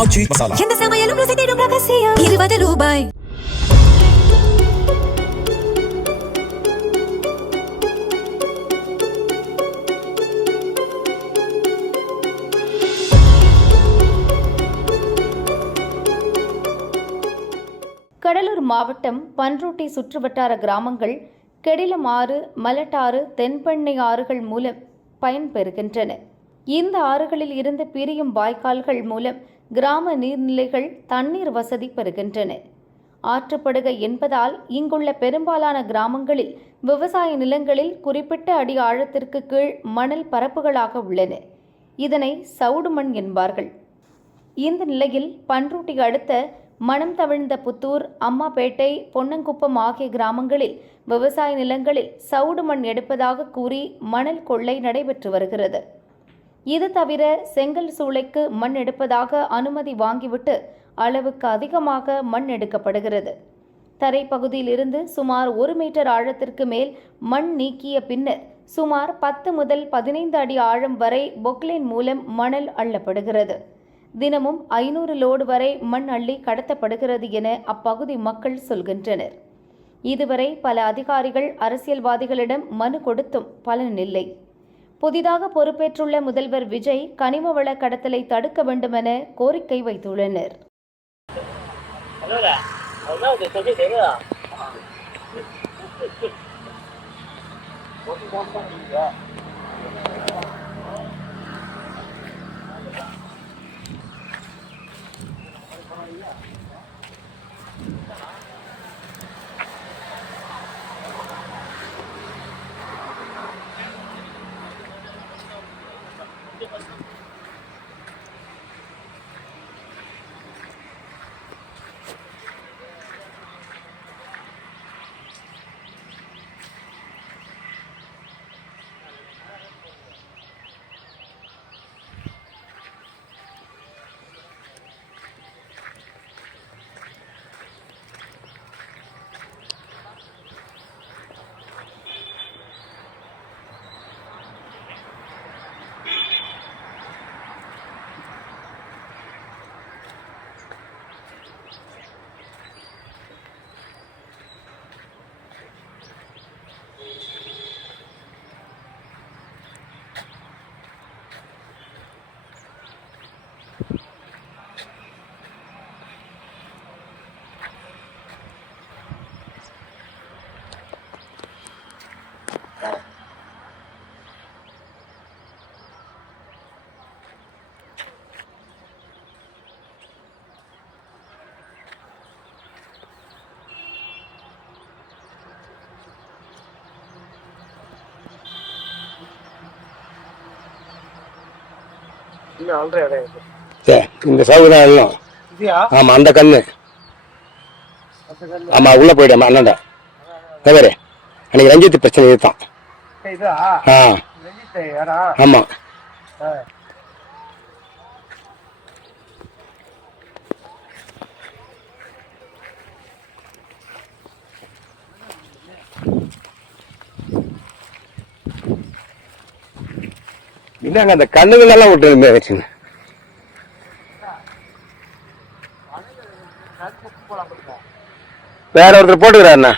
ஆச்சி மசாலா. எந்த சமையலும் ருசி தேடும் ரகசியம் 20 ரூபாய். கடலூர் மாவட்டம் பன்ருட்டி சுற்றுவட்டார கிராமங்கள் கெடிலம் ஆறு, மலட்டாறு, தென்பெண்ணை ஆறுகள் மூலம் பயன்பெறுகின்றன. இந்த ஆறுகளில் இருந்து பிரியும் வாய்க்கால்கள் மூலம் கிராம நீர்நிலைகள் தண்ணீர் வசதி பெறுகின்றன. ஆற்றுப்படுகை என்பதால் இங்குள்ள பெரும்பாலான கிராமங்களில் விவசாய நிலங்களில் குறிப்பிட்ட அடி ஆழத்திற்கு கீழ் மணல் பரப்புகளாக உள்ளன. இதனை சவுடு மண் என்பார்கள். இந்த நிலையில் பன்ருட்டி அடுத்த மனம் தவிழ்ந்த புத்தூர், அம்மாபேட்டை, பொன்னங்குப்பம் ஆகிய கிராமங்களில் விவசாய நிலங்களில் சவுடு மண் எடுப்பதாக கூறி மணல் கொள்ளை நடைபெற்று வருகிறது. இது தவிர செங்கல் சூளைக்கு மண் எடுப்பதாக அனுமதி வாங்கிவிட்டு அளவுக்கு அதிகமாக மண் எடுக்கப்படுகிறது. தரைப்பகுதியில் இருந்து சுமார் 1 மீட்டர் ஆழத்திற்கு மேல் மண் நீக்கிய பின்னர் சுமார் 10 முதல் 15 அடி ஆழம் வரை பொக்லைன் மூலம் மணல் அள்ளப்படுகிறது. தினமும் 500 லோடு வரை மண் அள்ளி கடத்தப்படுகிறது என அப்பகுதி மக்கள் சொல்கின்றனர். இதுவரை பல அதிகாரிகள், அரசியல்வாதிகளிடம் மனு கொடுத்தும் பலனில்லை. புதிதாக பொறுப்பேற்றுள்ள முதல்வர் விஜய் கனிம வள கடத்தலை தடுக்க வேண்டும் என கோரிக்கை வைத்துள்ளனர். இந்த சவுக்கு தான் எல்லாம். ஆமா, அந்த கண்ணு. ஆமா, உள்ள போயிட்டேன் அண்ணாண்ட. வேறு அன்னைக்கு ரஞ்சித் பிரச்சனை இதுதான். ஆமா, இந்தாங்க அந்த கண்ணுகள் எல்லாம் விட்டு வேற ஒருத்தர் போட்டுக்கிறாருண்ணா.